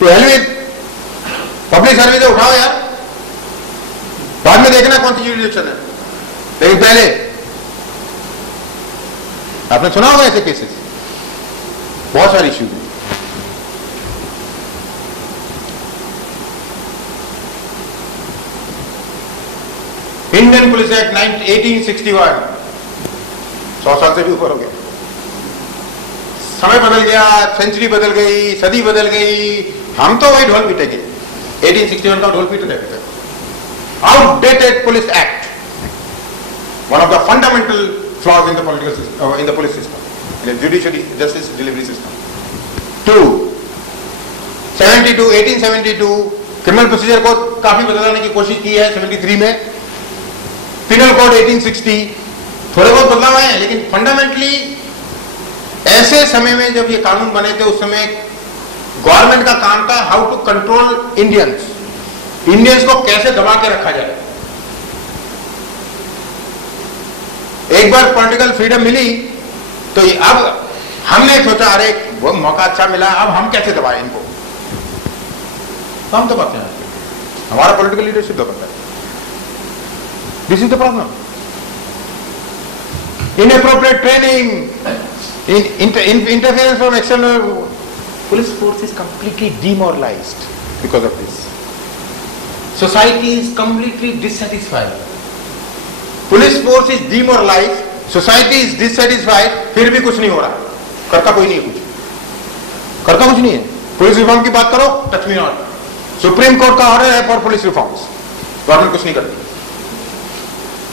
To hell with public service उठाओ यार, बाद में देखना कौन सी जुडिक्शन है, लेकिन पहले आपने सुना होगा ऐसे केसेस, बहुत सारे इश्यूज हैं। इंडियन पुलिस एक्ट 1861, 100 साल से भी ऊपर हो गया। समय बदल गया, सेंचुरी बदल गई, सदी बदल गई, हम तो वही ढोल पीटेंगे। 1861 का ढोल पीट रहे थे। Outdated police act, one of the fundamental flaws in the political system, in the police system, in the judiciary justice delivery system. 1872 criminal procedure को काफी बदलाने की कोशिश की है 73 में। पिनल कोड 1860, थोड़े बहुत बदलाव आए हैं, लेकिन फंडामेंटली ऐसे समय में जब ये कानून बने थे, उस समय गवर्नमेंट का काम था हाउ टू कंट्रोल इंडियंस को कैसे दबा के रखा जाए। एक बार पॉलिटिकल फ्रीडम मिली तो अब हमने सोचा अरे वो मौका अच्छा मिला, अब हम कैसे दबाएं इनको, तो हम दबाते हैं, हमारा पॉलिटिकल लीडरशिप दबाता है। This is the problem. Inappropriate training, interference from external, police force is completely demoralized because of this. Society is completely dissatisfied. Police force is demoralized, society is dissatisfied, फिर भी कुछ नहीं हो रहा, करता कोई नहीं है, करता कुछ नहीं है। पुलिस रिफॉर्म की बात करो, touch me not. Supreme court का ऑर्डर है फॉर पुलिस रिफॉर्म्स, गवर्नमेंट कुछ नहीं करती।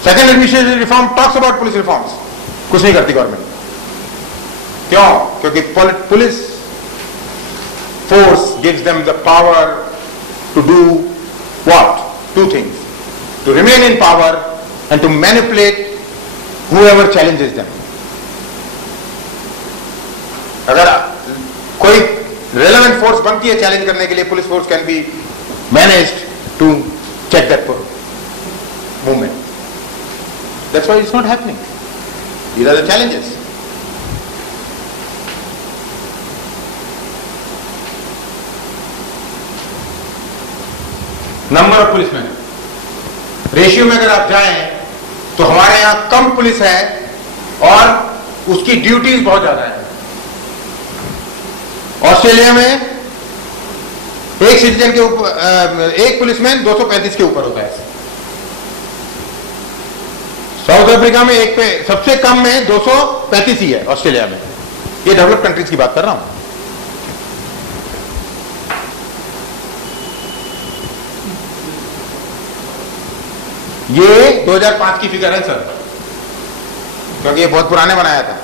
Second administrative reform talks about police reforms, कुछ नहीं करती गवर्नमेंट। क्यों? क्योंकि police force gives them the power to do what? Two things, to remain in power and to manipulate whoever challenges them. अगर कोई रेलेवेंट फोर्स बनती है चैलेंज करने के लिए, police force can be managed to check that movement. That's why it's not happening. These are the challenges. Number of policeman ratio में अगर आप जाएं तो हमारे यहां कम पुलिस है और उसकी ड्यूटीज बहुत ज्यादा है। ऑस्ट्रेलिया में एक सिटीजन के ऊपर एक पुलिसमैन 235 के ऊपर होता है। साउथ अफ्रीका में एक पे सबसे कम में 235 ही है। ऑस्ट्रेलिया में, ये डेवलप्ड कंट्रीज की बात कर रहा हूं। ये 2005 की फिगर है सर, क्योंकि ये बहुत पुराने बनाया था।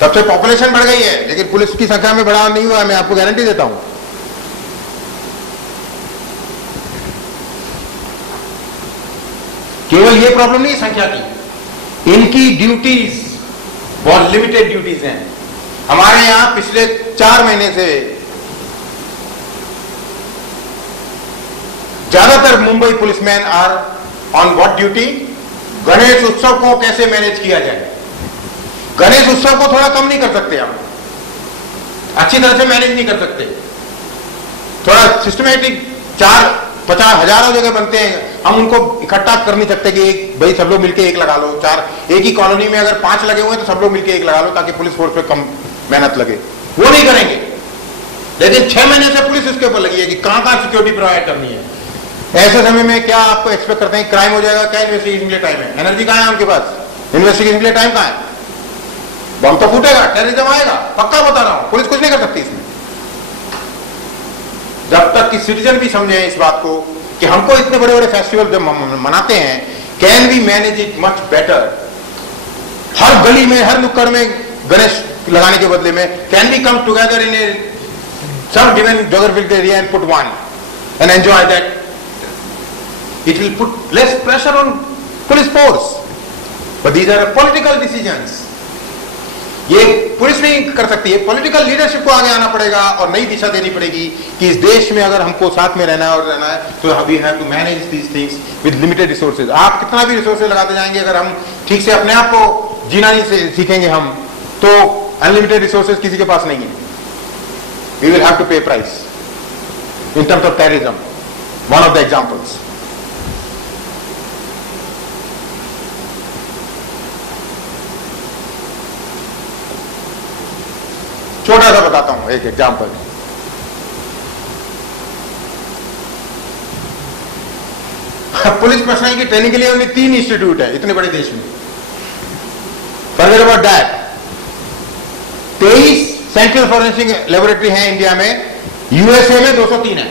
तब से पॉपुलेशन बढ़ गई है, लेकिन पुलिस की संख्या में बढ़ाव नहीं हुआ है, मैं आपको गारंटी देता हूं। केवल ये प्रॉब्लम नहीं संख्या की, इनकी ड्यूटीज बहुत लिमिटेड ड्यूटीज हैं। हमारे यहां पिछले 4 महीने से ज्यादातर Mumbai policeman are on what duty? Ganesh Utsav को कैसे मैनेज किया जाए। गणेश उत्सव को थोड़ा कम नहीं कर सकते हम, अच्छी तरह से मैनेज नहीं कर सकते, थोड़ा सिस्टमेटिक 4-50 हजारों जगह बनते हैं, हम उनको इकट्ठा कर नहीं सकते कि एक भाई सब लोग मिलकर एक लगा लो। 4 एक ही कॉलोनी में अगर 5 लगे हुए हैं तो सब लोग मिलकर एक लगा लो ताकि पुलिस फोर्स पे कम मेहनत लगे, वो नहीं करेंगे। लेकिन 6 महीने से पुलिस इसके ऊपर लगी है कि कहां सिक्योरिटी प्रोवाइड करनी है। ऐसे समय में क्या आपको एक्सपेक्ट करते हैं? क्राइम हो जाएगा, क्या इन्वेस्टिगेशन के लिए टाइम है? एनर्जी कहां है उनके पास? इन्वेस्टिगेशन के लिए टाइम कहां है? बम तो फूटेगा, टेररिज्म आएगा, पक्का बता रहा हूं, पुलिस कुछ नहीं कर सकती इसमें। जब तक कि सिटीजन भी समझे इस बात को कि हमको इतने बड़े बड़े फेस्टिवल जब मनाते हैं, can we manage it much better. हर गली में, हर नुक्कड़ में गणेश लगाने के बदले में can we come together in a some given geographical area and put one and enjoy that. It will put less pressure on police force, but these are political decisions. ये पुलिस नहीं कर सकती है, पॉलिटिकल लीडरशिप को आगे आना पड़ेगा और नई दिशा देनी पड़ेगी कि इस देश में अगर हमको साथ में रहना है तो we have to manage these things with limited resources. आप कितना भी रिसोर्सेज लगाते जाएंगे, अगर हम ठीक से अपने आप को जीना नहीं सीखेंगे हम, तो अनलिमिटेड रिसोर्सेज किसी के पास नहीं है। वी विल हैव टू पे price. in terms of terrorism. One of the examples. छोटा सा बताता हूं एक एग्जाम्पल। पुलिस पर्सनल की ट्रेनिंग के लिए उन्हें 3 इंस्टीट्यूट है इतने बड़े देश में। Forget about that. 23 central forensic laboratory है इंडिया में, यूएसए में 203 है।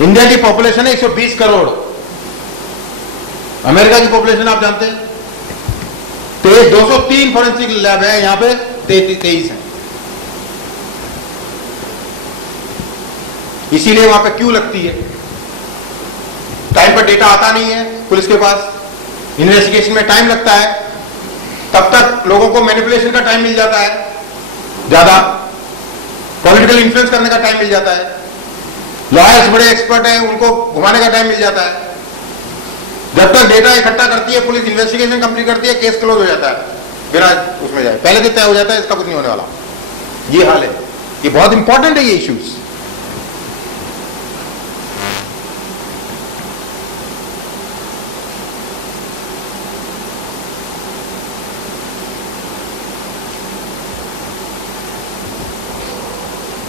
इंडिया की पॉपुलेशन है 120 करोड़। अमेरिका की पॉपुलेशन आप जानते हैं 203 फॉरेंसिक लैब है, यहां पे 23 है। इसीलिए वहां पे क्यू लगती है, टाइम पर डेटा आता नहीं है पुलिस के पास, इन्वेस्टिगेशन में टाइम लगता है, तब तक लोगों को मैनिपुलेशन का टाइम मिल जाता है, ज्यादा पॉलिटिकल इन्फ्लुएंस करने का टाइम मिल जाता है, लॉयर्स बड़े एक्सपर्ट हैं उनको घुमाने का टाइम मिल जाता है। जब तक डेटा इकट्ठा करती है पुलिस, इन्वेस्टिगेशन कंप्लीट करती है, केस क्लोज हो जाता है बिना उसमें जाए, पहले से तय हो जाता है इसका कुछ नहीं होने वाला। ये हाल है, ये बहुत इंपॉर्टेंट है ये इश्यूज।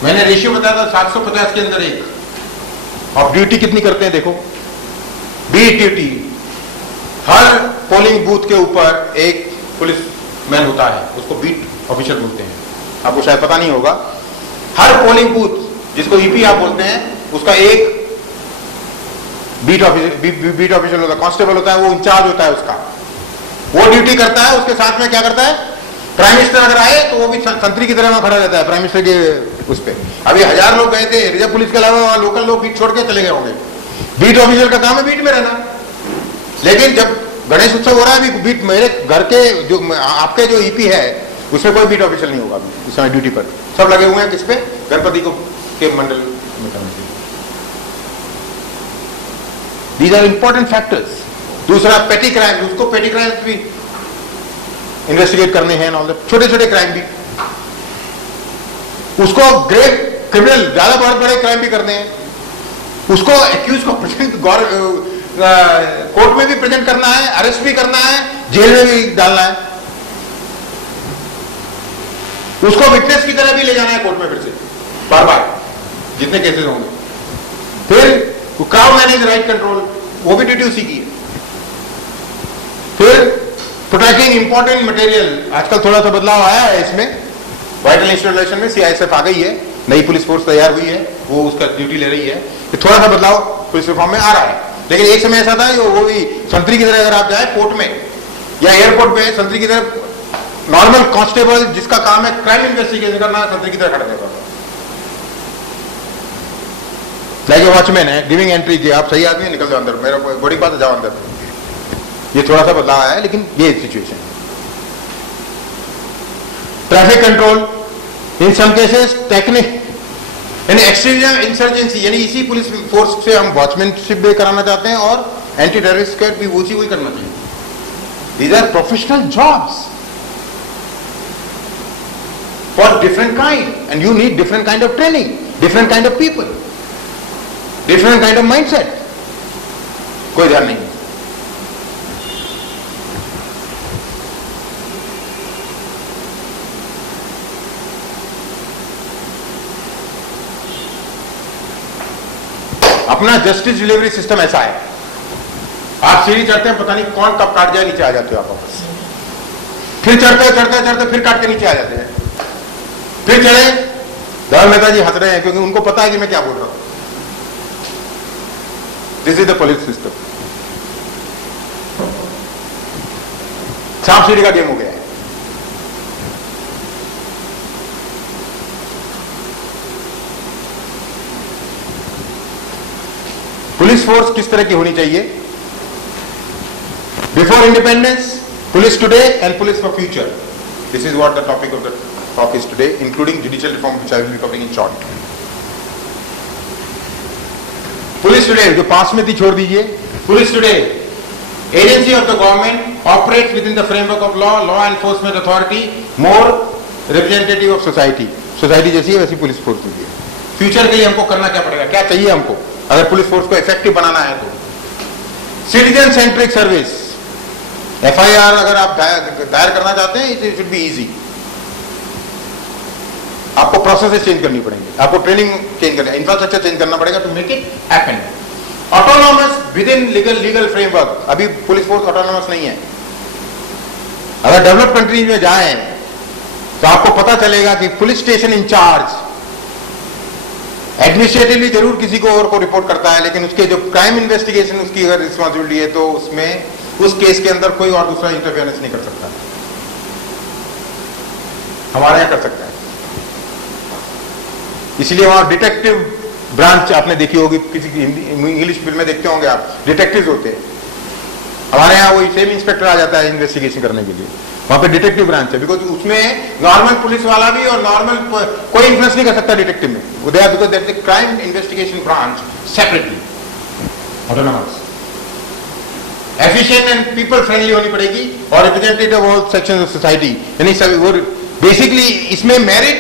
मैंने रेशियो बताया था 750 के अंदर 1। ऑफ ड्यूटी कितनी करते हैं देखो, बीट ड्यूटी। हर पोलिंग बूथ के ऊपर एक पुलिस मैन होता है, उसको बीट ऑफिसर बोलते हैं, आपको शायद पता नहीं होगा। हर पोलिंग बूथ जिसको ईपी आप बोलते हैं, उसका एक बीट ऑफिसर होता है, कांस्टेबल होता है, वो इंचार्ज होता है उसका, वो ड्यूटी करता है। उसके साथ में क्या करता है, प्राइम मिनिस्टर अगर आए तो वो भी संतरी की तरह वहां खड़ा रहता है प्राइम मिनिस्टर के उस पर। अभी 1000 लोग गए थे, रिजर्व पुलिस के अलावा वहां लोकल लोग बीट छोड़ के चले गए होंगे। बीट ऑफिसर का काम है बीट में रहना। लेकिन जब गणेश उत्सव हो रहा है, अभी बीट मेरे घर के जो आपके जो ईपी है उसमें कोई बीट ऑफिसर नहीं होगा इस समय ड्यूटी पर, सब लगे हुए हैं किस पे, गणपति को के मंडल में करने के लिए। These are important factors. दूसरा पेटी क्राइम, उसको पेटी क्राइम्स भी इन्वेस्टिगेट करने हैं, छोटे छोटे क्राइम भी। उसको ग्रेट क्रिमिनल, ज्यादा बहुत बड़े क्राइम भी करने हैं। उसको एक्यूज को प्रेजेंट कोर्ट में भी प्रेजेंट करना है, अरेस्ट भी करना है, जेल में भी डालना है, उसको विटनेस की तरह भी ले जाना है कोर्ट में फिर से बार बार जितने केसेस होंगे। फिर क्राउड मैनेज राइट कंट्रोल, वो भी ड्यूटी उसी की है। फिर प्रोटेक्टिंग इंपॉर्टेंट मटेरियल, आजकल थोड़ा सा बदलाव आया है इसमें, वाइटल इंस्टॉलेशन में सीआईएसएफ आ गई है, नई पुलिस फोर्स तैयार हुई है, वो उसका ड्यूटी ले रही है। थोड़ा सा बदलाव पुलिस रिफॉर्म में आ रहा है, लेकिन एक समय ऐसा था वो भी संतरी की तरह अगर आप जाए पोर्ट में या एयरपोर्ट पे, संतरी की तरह नॉर्मल कांस्टेबल जिसका काम है क्राइम इन्वेस्टिगेशन करना, संतरी की तरह खड़ा रहता था। लाइक वॉचमैन है, गिविंग एंट्री की, आप सही आदमी निकल जाओ अंदर, मेरा बड़ी बात है, जाओ अंदर। ये थोड़ा सा बदलाव आया है, लेकिन ये सिचुएशन है। ट्रैफिक कंट्रोल, इन सम केसेस टेक्निक, यानी एक्सट्रीम इंसर्जेंसी, यानी इसी पुलिस फोर्स से हम वॉचमैनशिप भी कराना चाहते हैं और एंटी टेररिस्ट स्क्वाड भी उसी को करना चाहिए। These are professional jobs for different kind, and you need different kind of training, different kind of people, different kind of mindset. कोई ध्यान नहीं। अपना जस्टिस डिलीवरी सिस्टम ऐसा है, आप सीढ़ी चढ़ते हैं, पता नहीं कौन कब काट जाए, नीचे आ जाते हो आप वापस, फिर चढ़ते चढ़ते चढ़ते फिर काट के नीचे आ जाते हैं, फिर चढ़े। धर्म नेता जी हंस रहे हैं क्योंकि उनको पता है कि मैं क्या बोल रहा हूं। This is the police system. सांप सीढ़ी का गेम हो गया है। पुलिस फोर्स किस तरह की होनी चाहिए? Before independence, police today and police for future. This is what the topic of the talk is today, including judicial reform which I will be covering in short. Police today जो पास में थी छोड़ दीजिए। Police today, agency of the government, operates with in the framework of law, law enforcement authority, more representative of society. Society जैसी है वैसी police force होती है। फ्यूचर के लिए हमको करना क्या पड़ेगा, क्या चाहिए हमको अगर पुलिस फोर्स को इफेक्टिव बनाना है तो। सिटीजन सेंट्रिक सर्विस, एफआईआर अगर आप दायर करना चाहते हैं इट शुड बी इजी। आपको प्रोसेसेस चेंज करनी पड़ेंगी, आपको ट्रेनिंग चेंज करना, इंफ्रास्ट्रक्चर चेंज करना पड़ेगा to make it happen. Autonomous within legal framework, अभी पुलिस फोर्स ऑटोनॉमस नहीं है। अगर डेवलप्ड कंट्रीज में जाएं तो आपको पता चलेगा कि पुलिस स्टेशन इंचार्ज एडमिनिस्ट्रेटिवली जरूर किसी को और को रिपोर्ट करता है, लेकिन उसके जो क्राइम इन्वेस्टिगेशन उसकी अगर रिस्पॉन्सिबिलिटी है तो उसमें उस केस के अंदर कोई और दूसरा इंटरफेरेंस नहीं कर सकता, हमारे यहां कर सकता है। इसलिए वहां डिटेक्टिव ब्रांच आपने देखी होगी, किसी इंग्लिश फिल्म में देखते होंगे आप, डिटेक्टिव्स होते हैं। हमारे यहाँ वही सेम इंस्पेक्टर आ जाता है इन्वेस्टिगेशन करने के लिए, वहां पे डिटेक्टिव ब्रांच है, बिकॉज उसमें नॉर्मल पुलिस वाला भी और नॉर्मल कोई इन्फ्लुएंस नहीं कर सकता डिटेक्टिव में, because that is crime investigation branch separately autonomous. Efficient and people friendly होनी पड़ेगी और representative of all sections of society, यानी बेसिकली इसमें मेरिट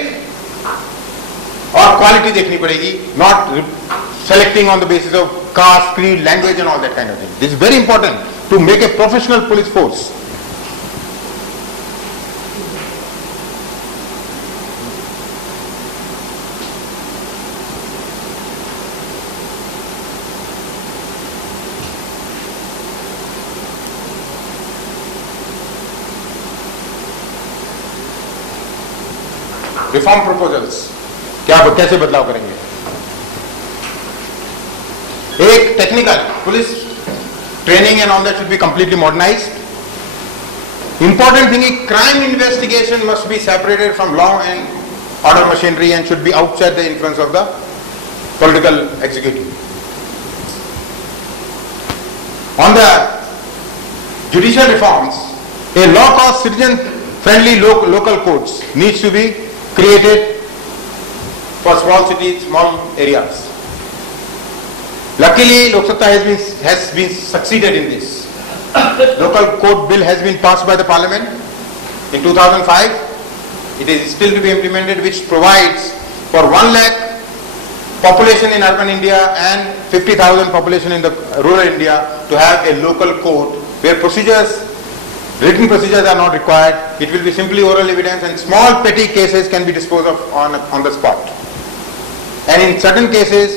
और क्वालिटी देखनी पड़ेगी, not selecting on the basis of caste, creed, language and all that kind of thing. This is very important to make a professional police force. Reform proposals, क्या कैसे बदलाव करेंगे? एक technical police training and all that should be completely modernised. Important thing is crime investigation must be separated from law and order machinery and should be outside the influence of the political executive. On the judicial reforms, a low cost citizen friendly local courts needs to be created for small cities, small areas. Luckily, Lok Satta has been succeeded in this. Local court bill has been passed by the parliament in 2005. It is still to be implemented, which provides for 1 lakh population in urban India and 50,000 population in the rural India to have a local court where written procedures are not required. It will be simply oral evidence and small petty cases can be disposed of on the spot. And in certain cases,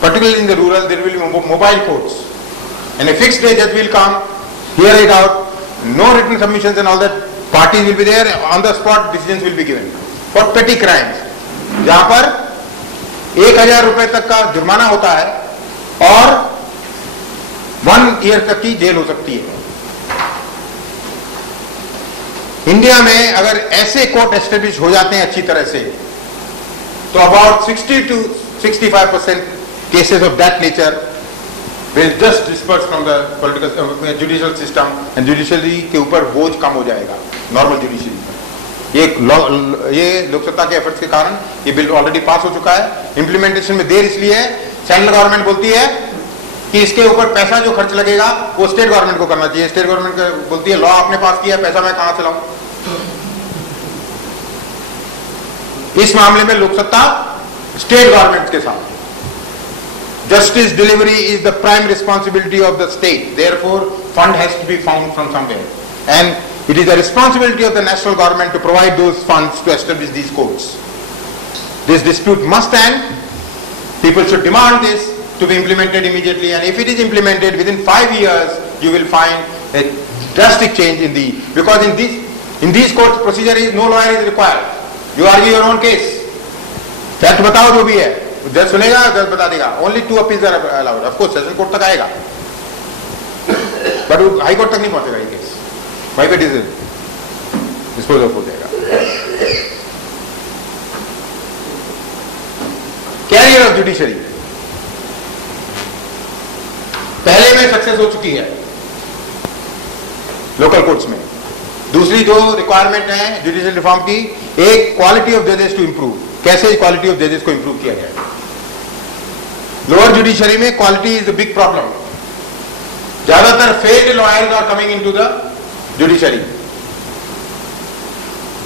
particularly in the rural, there will be mobile courts. And a fixed day judge will come, hear it out, no written submissions and all that, parties will be there, on the spot decisions will be given. For petty crimes, जहां पर 1,000 रुपए तक का जुर्माना होता है और 1 year तक की जेल हो सकती है। इंडिया में अगर ऐसे कोर्ट एस्टेब्लिश हो जाते हैं अच्छी तरह से, तो about 60 to 65% cases of that nature will just disperse from the political judicial system and judiciary के ऊपर बोझ कम हो जाएगा नॉर्मल जुडिशरी पर। ये लोकसत्ता के एफर्ट्स के कारण ये बिल ऑलरेडी पास हो चुका है। इंप्लीमेंटेशन में देर इसलिए है, सेंट्रल गवर्नमेंट बोलती है कि इसके ऊपर पैसा जो खर्च लगेगा वो स्टेट गवर्नमेंट को करना चाहिए। स्टेट गवर्नमेंट बोलती है लॉ आपने पास किया, पैसा मैं कहां से लाऊं। इस मामले में लोकसत्ता स्टेट गवर्नमेंट के साथ, justice delivery is the prime responsibility of the state, therefore fund has to be found from somewhere and it is the responsibility of the national government to provide those funds to establish these courts. This dispute must end, people should demand this to be implemented immediately, and if it is implemented within 5 years, you will find a drastic change because in these courts procedure is no lawyer is required. You argue your own case. Fact बताओ जो भी है, जज सुनेगा, जज बता देगा। Only 2 appeals are allowed. Of course, session court तक आएगा, but हाई कोर्ट तक नहीं पहुंचेगा ये केस। वहीं पे डिस्पोज ऑफ हो जाएगा। कैरियर ऑफ जुडिशरी पहले में सक्सेस हो चुकी है लोकल कोर्ट्स में। दूसरी जो रिक्वायरमेंट है जुडिशियल रिफॉर्म की, एक क्वालिटी ऑफ जजेस टू इंप्रूव। कैसे क्वालिटी ऑफ जजेस को इंप्रूव किया जाए? लोअर जुडिशरी में quality is the big problem. ज्यादातर failed lawyers are coming into the judiciary.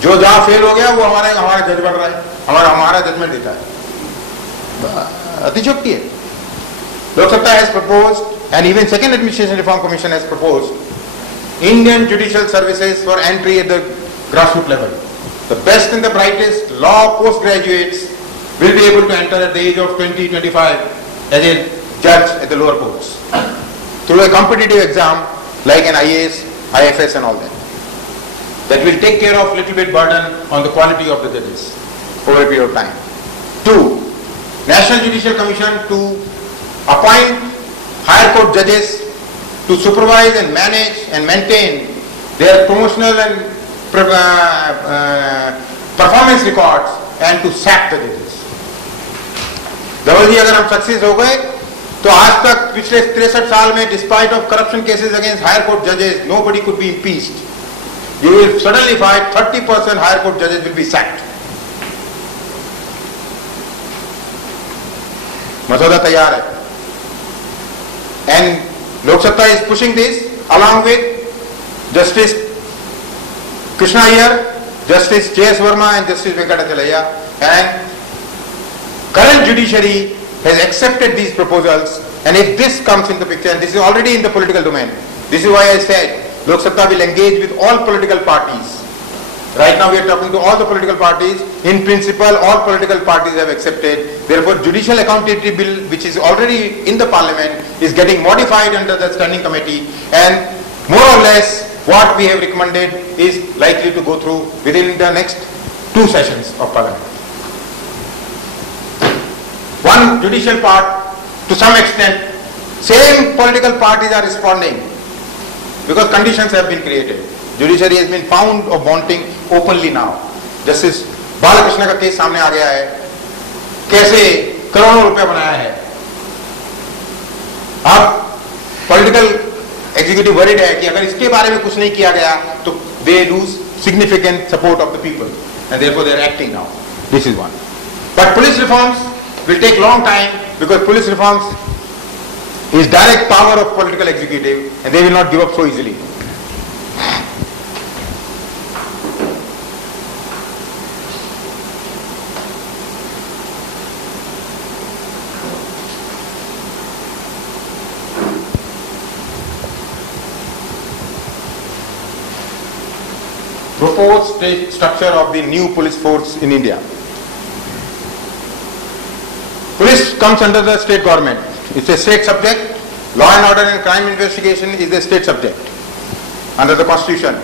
जो जहां फेल हो गया वो हमारा जज बन रहा है, हमारा जजमेंट देता है। अतिशयोक्ति है. Lok Sabha has proposed, and even Second Administration Reform Commission has proposed, Indian judicial services for entry at the grassroots level. The best and the brightest law postgraduates will be able to enter at the age of 20-25 as a judge at the lower courts through a competitive exam like an IAS, IFS and all that. That will take care of little bit burden on the quality of the judges over a period of time. 2. National Judicial Commission to appoint higher court judges to supervise and manage and maintain their promotional and performance records and to sack the judges. धवल जी, अगर हम सक्सेस हो गए तो आज तक पिछले 63 साल में despite of corruption cases against higher court जजेस nobody could be impeached. You will suddenly find 30% higher court judges will be sacked. मसौदा तैयार है. And Lok Sabha is pushing this along with Justice Krishna Iyer, Justice J.S. Verma and Justice Venkatachalaya, and current judiciary has accepted these proposals. And if this comes into picture, and this is already in the political domain, this is why I said Lok Sabha will engage with all political parties. Right now we are talking to all the political parties. In principle, all political parties have accepted. Therefore, Judicial Accountability Bill, which is already in the Parliament, is getting modified under the Standing Committee, and more or less what we have recommended is likely to go through within the next 2 sessions of Parliament. One judicial part, to some extent, same political parties are responding because conditions have been created. Judiciary has been found of wanting openly now. Justice Balkrishna का केस सामने आ गया है, कैसे करोड़ों रुपए बनाया है. अब पॉलिटिकल एग्जीक्यूटिव वरीड है कि अगर इसके बारे में कुछ नहीं किया गया तो they lose significant support of the people, and therefore they are acting now. This is one. But police reforms will take long time because police reforms is direct power of political executive, and they will not give up so easily. Proposed structure of the new police force in India. Police comes under the state government. It's a state subject. Law and order and crime investigation is a state subject under the constitution.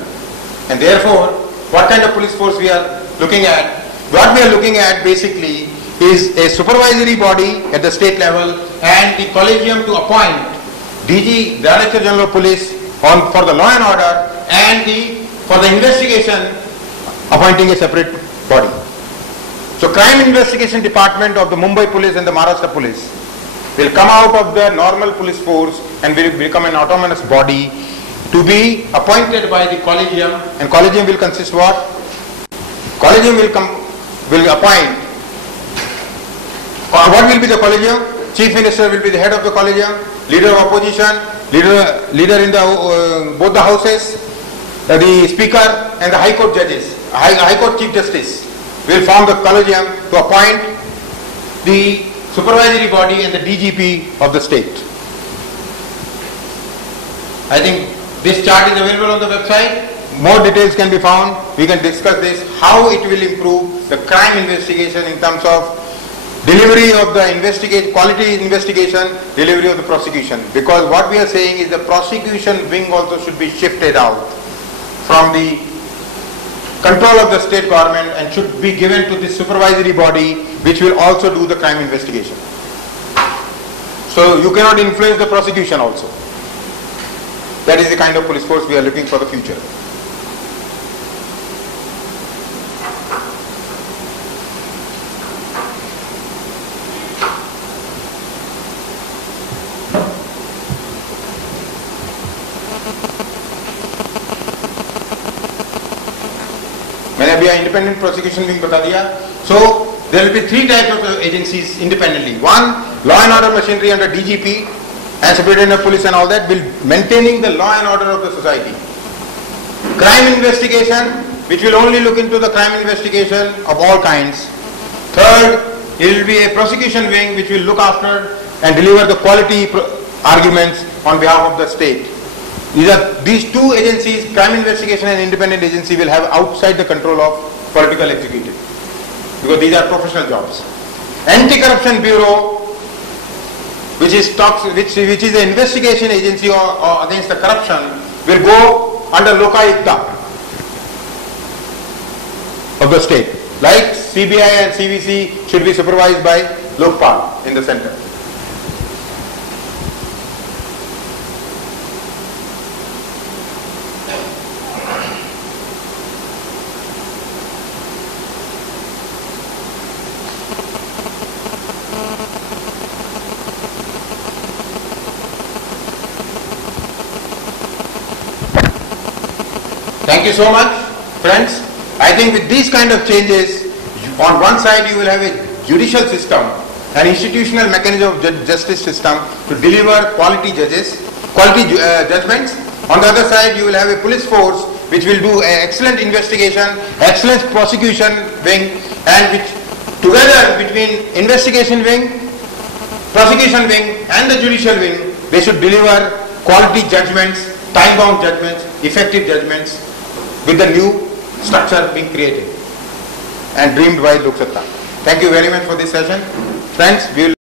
And therefore, what kind of police force we are looking at? What we are looking at basically is a supervisory body at the state level and the collegium to appoint DG, Director General of Police, for the law and order, and for the investigation appointing a separate body. So crime investigation department of the Mumbai police and the Maharashtra police will come out of the normal police force and will become an autonomous body to be appointed by the collegium, and collegium will consist what? Collegium will appoint. What will be the collegium? Chief Minister will be the head of the collegium, leader of opposition, leader in the both the houses, the speaker and the High Court judges, High Court Chief Justice will form the collegium to appoint the supervisory body and the DGP of the state. I think this chart is available on the website. More details can be found. We can discuss this, how it will improve the crime investigation in terms of delivery of the quality investigation, delivery of the prosecution. Because what we are saying is the prosecution wing also should be shifted out from the control of the state government and should be given to the supervisory body, which will also do the crime investigation. So you cannot influence the prosecution also. That is the kind of police force we are looking for the future. मैंने अभी independent prosecution wing बता दिया. So there will be 3 types of agencies independently. One, law and order machinery under DGP and Superintendent of Police and all that, will maintaining the law and order of the society. Crime investigation, which will only look into the crime investigation of all kinds. Third it will be a prosecution wing which will look after and deliver the quality arguments on behalf of the state. These two agencies, crime investigation and independent agency, will have outside the control of political executive, because these are professional jobs. Anti-Corruption Bureau, which is an investigation agency or against the corruption, will go under Lokayukta of the state. Like CBI and CVC should be supervised by Lokpal in the center. Thank you so much, friends. I think with these kind of changes, on one side you will have a judicial system, an institutional mechanism of justice system to deliver quality judgments. On the other side, you will have a police force which will do an excellent investigation, excellent prosecution wing, and which together between investigation wing, prosecution wing and the judicial wing, they should deliver quality judgments, time-bound judgments, effective judgments, with the new structure being created and dreamed by Lok Satta. Thank you very much for this session. Friends, we will